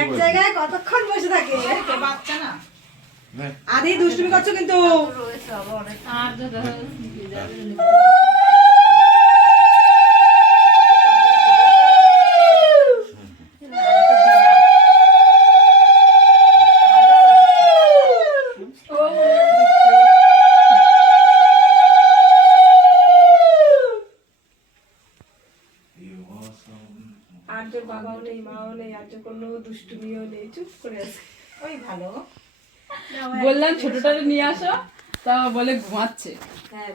এক জায়গায় কতক্ষণ বসে থাকে? বাচ্চা না। আদি দুষ্টুমি করছ কিন্তু। আর দাদা আর করে ওই ভালো। বললাম ছোটটারে নিয়ে আসো তা বলে ঘুমাচ্ছে। হ্যাঁ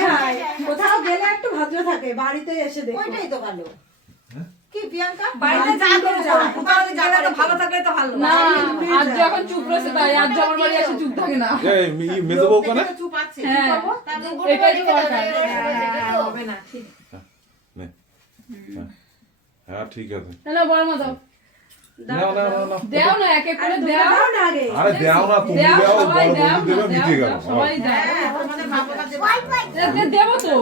হ্যাঁ। কোথাও গেলে একটু ভদ্র থাকে বাড়িতে এসে দেখো। ওইটাই তো ভালো। কি প্রিয়াঙ্কা? বাড়িতে যা করে যা কোথাও যা তো ভালো থাকলে তো ভালো। না আজ যখন চুপ রয়েছে তাই আজ আমার বাড়ি এসে চুপ থাকে না। এই মেজো বউ কেন চুপ আছে হ্যাঁ এটাই তো হবে না। ঠিক। হ্যাঁ। হ্যাঁ ঠিক আছে না বড় দাও দেও এক এক করে দাও না আগে আরে দাও না তুমি দাও সবাই বড় দেবে মিটে গেল সবাই দেও হ্যাঁ তোমাদের মা বাবা যে দে- দে- দেবো তো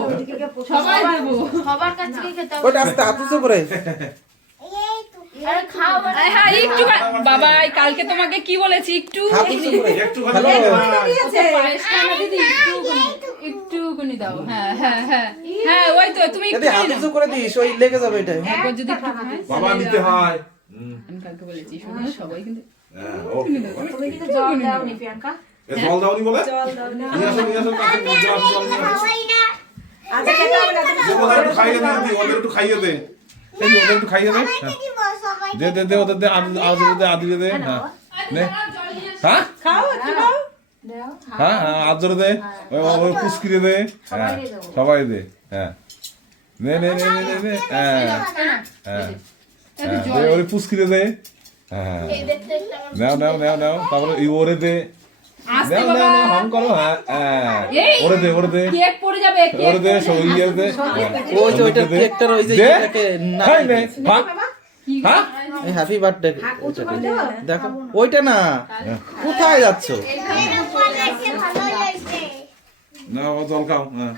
সবাই দেবো সবার কাছে খেতে হবে আস্তে করে আরে খাও আয় হ্যাঁ একটু বাবা এই কালকে তোমাকে কি বলেছি? একটু হাত উঁচু করে। একটু হ্যালো দিয়েছে পায়েস খাও না দিদি একটু একটু কোনি দাও। হ্যাঁ হ্যাঁ হ্যাঁ। হ্যাঁ ওই তো তুমি একটু যদি হাত উঁচু করে দিস ওই লেগে যাবে এটা যদি বাবা নিতে হয়। আমি কালকে বলেছি শোনো সবাই কিন্তু হ্যাঁ, তুমি কিন্তু জল দাওনি প্রিয়াঙ্কা। জল দাওনি বলে? জল দাও না নিয়ে আসো নিয়ে আসো কাছে জল জল আচ্ছা খাইয়ে দে ওদের একটু খাইয়ে দে। এই ওদের একটু খাইয়ে দে। হ্যাঁ। দে দে দে ওদের দে আদি দে আদি দে হ্যাঁ নে। হ্যাঁ? খাও একটু খাও। হ্যাঁ হ্যাঁ আদর দে। ওই ওই পুস্কিরে দে। হ্যাঁ সবাই দে। হ্যাঁ। নে নে নে নে নে নে। হ্যাঁ। হ্যাঁ। হ্যাঁ, দে ওরে পুস্কিরে দে। হ্যাঁ। নাও নাও নাও নাও। তারপরে ওরে দে। আসতে নাও নাও বাবা। হাম করো হ্যাঁ ওরে দে ওরে দে। কেক পড়ে যাবে ওরে দে সই দে হ্যাঁ। ওই যে ওইটা দে। ওই যে এটাকে না নে হ্যাঁ হ্যাঁ? এই হ্যাপি বার্থডে দেখো। ওইটা না। কোথায় যাচ্ছ? না ও জল খাও হ্যাঁ।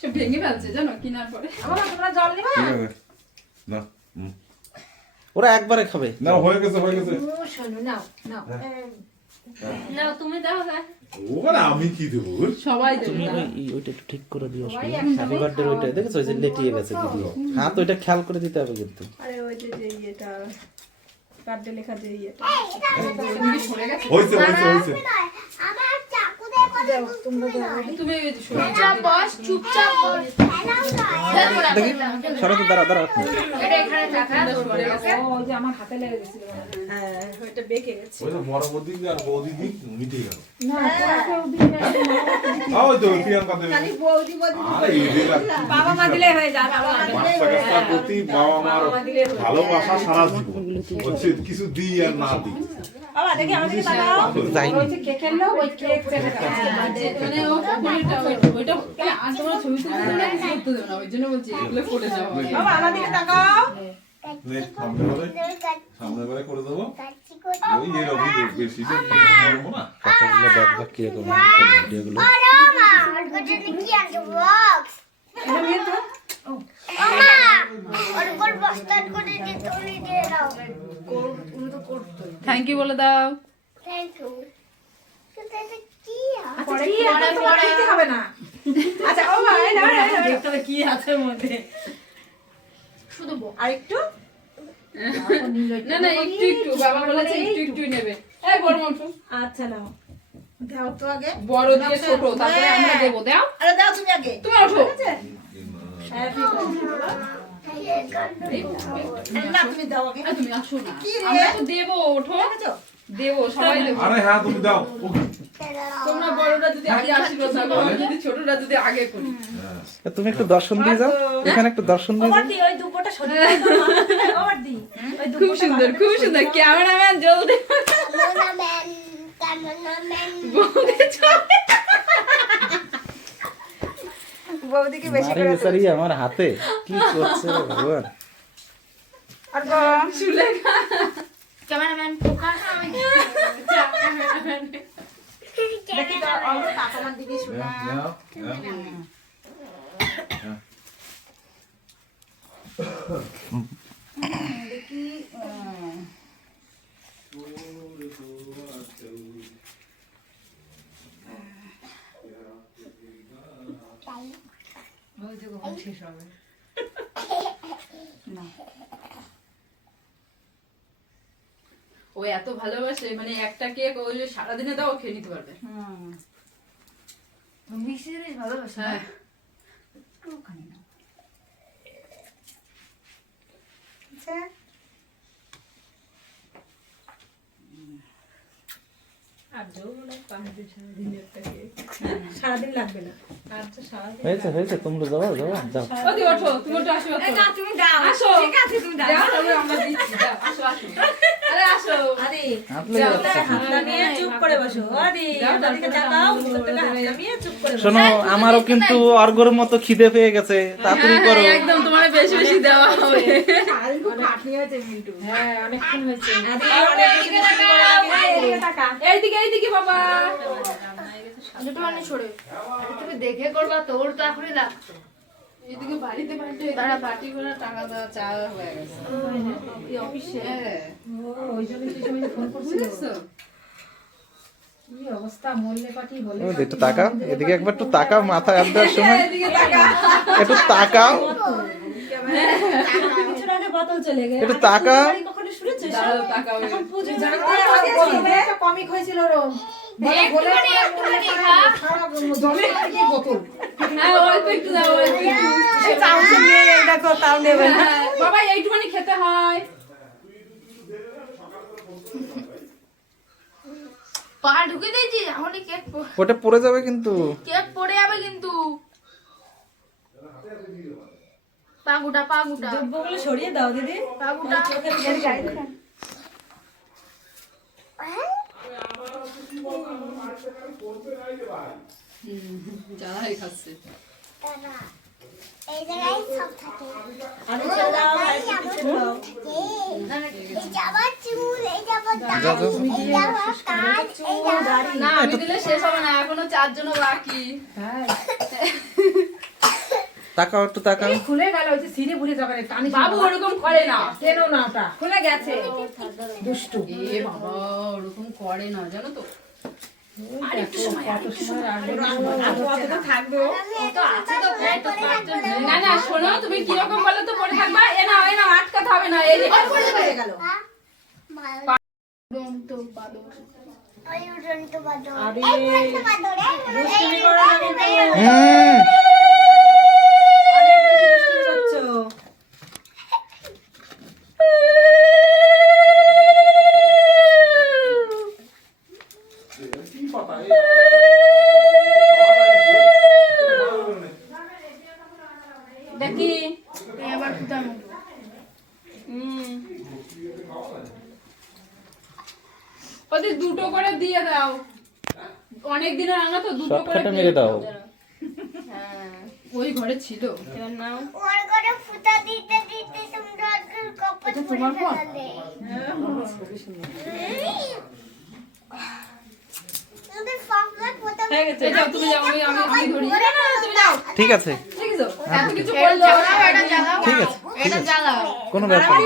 সব ভেঙে ফেলছে জানো কিনার পরে। আমার তোমরা জল নিবা? ঠিক আছে। না হুম। ওরা একবারে খাবে। না হয়ে গেছে হয়ে গেছে। শোনো নাও নাও। না তুমি দাও হ্যাঁ ওখানে আমি কি দেবো সবাই তুমি ওইটা একটু ঠিক করে দিও হ্যাপি বার্থডে ওইটা দেখেছ ওই যে লেটিয়ে গেছে দিদি হাত ওইটা খেয়াল করে দিতে হবে কিন্তু আরে ওই যে যে ইয়েটা বার্থডে লেখা যে ইয়েটা তুমি কি সরে গেছে হয়েছে হয়েছে হয়েছে তুমি এই যে সরে চুপচাপ বস চুপচাপ বস। দেখি সরতে দাঁড়া দাঁড়া এটা এখানে রাখা সরে গেছে ও ওই যে আমার হাতে লেগে গেছিল হ্যাঁ। ওইটা বেঁকে গেছে। ওই তো বড় বৌদি আর বৌদি দিক মিটে গেল। না তোমাকেও দিন ওই তো প্রিয়াঙ্কা দেবে বৌদি বৌদি আরে এই দিলা বাবা মা দিলে হয়ে যায় বাবা মা দিলে বাচ্চা প্রতি বাবা মার ভালোবাসা সারা জীবন। কিছু দিই আর না দিই। বাবা দেখি আমাদের তাকাও। ওই যে কেকের লোক ওই কেক চেটে মানে ও ওইটা ওইটা ওইটা আর তোমরা ছবি তুলতে না কিছু করতে দেবে না ওই জন্য বলছি এগুলো পড়ে যাওয়া বাবা তাকাও। কীরকম ভিডিওগুলো থ্যাংক ইউ বলে দাও। পরে কি পরে পরে? দিতে হবে না। আচ্ছা এই না না দেখতে হবে কি আছে ওর মধ্যে শুধু বল। আরেকটু? না না একটু একটু। বাবা বলেছে একটু একটু নেবে। এই বড় আচ্ছা নাও। দাও তো আগে। বড় দিয়ে ছোট তারপরে আমরা দেবো। দাও। আরে দাও তুমি আগে। তুমি ওঠো। তুমি আরে হ্যাঁ তুমি দাও। ওকে। তোমরা বড়রা যদি আগে আশীর্বাদ না করো যদি ছোটরা যদি আগে করি তুমি একটু দর্শন দিয়ে যাও। এখানে একটু দর্শন দিয়ে খুব সুন্দর খুব সুন্দর। ক্যামেরাম্যান জলদি। বৌদি ছবি বৌদিকে বেশি মারি বেচারি আমার হাতে। কি করছে ভগবান? আর সুলেখা ক্যামেরাম্যান ফোকাস। দেখি তো অল্প আমার দিদি শোনা নাও, ওই যে কখন শেষ হবে। না। ও এত ভালোবাসে মানে একটা কেক ওই যে সারাদিনে দাও খেয়ে নিতে পারবে। মিশিয়ে মিষ্টি জিনিস ভালোবাসে? হ্যাঁ। একটুখানি না। আচ্ছা আর যাও মনে হয় পাঁচ দিন সারাদিন কেক। সারাদিন লাগবে না। হয়েছে হয়েছে তোমরা যাও যাও যাও। ওঠো তুমি ওঠো আসো তুমি দাও। আসো। ঠিক আছে তুমি দাও। যাও আমরা দিচ্ছি আসো আসো। শোনো আমারও কিন্তু অর্গর মতো খিদে পেয়ে গেছে। তাড়াতাড়ি হ্যাঁ, করো। হ্যাঁ, একদম তোমার বেশি বেশি দেওয়া হবে। হ্যাঁ এইদিকে এইদিকে বাবা। মানে তুমি দেখে করবা তোর তো এখনই লাগতো এইদিকে বাড়িতে বাড়িতে তারা পার্টি করে টাকা দেওয়া চাওয়া হয়ে গেছে। অফিসে। হ্যাঁ। ওই জন্য সেই সময় ফোন করছিল। কি অবস্থা? মরলে পাটি হলে একটু তাকাও এদিকে একবার একটু দেওয়ার সময়। তাকা একটু তাকাও। গেছে। একটু তাকাও। কখনো শুনেছো? দাঁড়াও তাকাও এখন পুজো জানতে হবে একটা কমিক হয়েছিল ওরম একটুখানি একটুখানি খা জমে কি বোতল হ্যাঁ অল্প একটু দাও অল্প একটু এই চামচ নিয়ে এই দেখো তাও নেবে না হ্যাঁ, বাবা এইটুখানি খেতে হয় পা ঢুকে দিয়েছি এখনই কেক ওটা পড়ে যাবে কিন্তু। কেক পড়ে যাবে কিন্তু। পাগুটা পাগুটা। দ্রব্যগুলো সরিয়ে দাও দিদি। পাগুটা। জ্বালাই খাচ্ছে। এই জায়গায় সব থাকে আলু ছেড়ে দাও আর একটু দাও এই যাবার চুল এই যাবার দাড়ি যাও, যাও। এই যাবার কাজ এই যাবার না আমি দিলে শেষ হবে না এখনও চারজনও বাকি তাকাও একটু তাকাও খুলে গেল ওই যে সিঁড়ি ভুলে যাবে না টানি বাবু ওরকম করে না কেন না ওটা খুলে গেছে দুষ্টু এ বাবা ওরকম করে না জানো তো কত সময় রাখবে অতটা থাকবে ও। তো আছে না না শোনো তুমি কীরকম বলো তো পড়ে থাকবা। এ না এ না আটকাতে হবে না এই হয়ে গেল। ওই উড়ন্ত বাদর আরে উড়ন্ত বাদর এই দুষ্টুমি করো ফুটার হুম। ওদের দুটো করে দিয়ে দাও। অনেক দিনের রান্না তো দুটো করে মেরে দাও। হ্যাঁ। ওই ঘরে ছিল। এবার নাও ওর করে ফুটা দিতে দিতে তোমরা আজকাল কপাল ফাফলা ফোটা হয়ে ঠিক আছে। ঠিক আছে। কোনো ব্যাপার